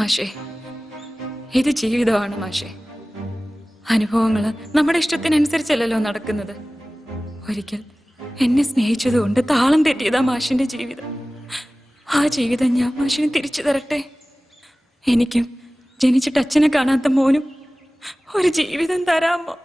മാഷേ, ഇത് ജീവിതമാണ് മാഷേ. അനുഭവങ്ങൾ നമ്മുടെ ഇഷ്ടത്തിനനുസരിച്ചല്ലല്ലോ നടക്കുന്നത്. ഒരിക്കൽ എന്നെ സ്നേഹിച്ചതുകൊണ്ട് താളം തെറ്റിയതാ മാഷിന്റെ ജീവിതം. ആ ജീവിതം ഞാൻ മാഷിന് തിരിച്ചു തരട്ടെ. എനിക്കും ജനിച്ചിട്ട് അച്ഛനെ കാണാത്ത മോനും ഒരു ജീവിതം തരാമോ?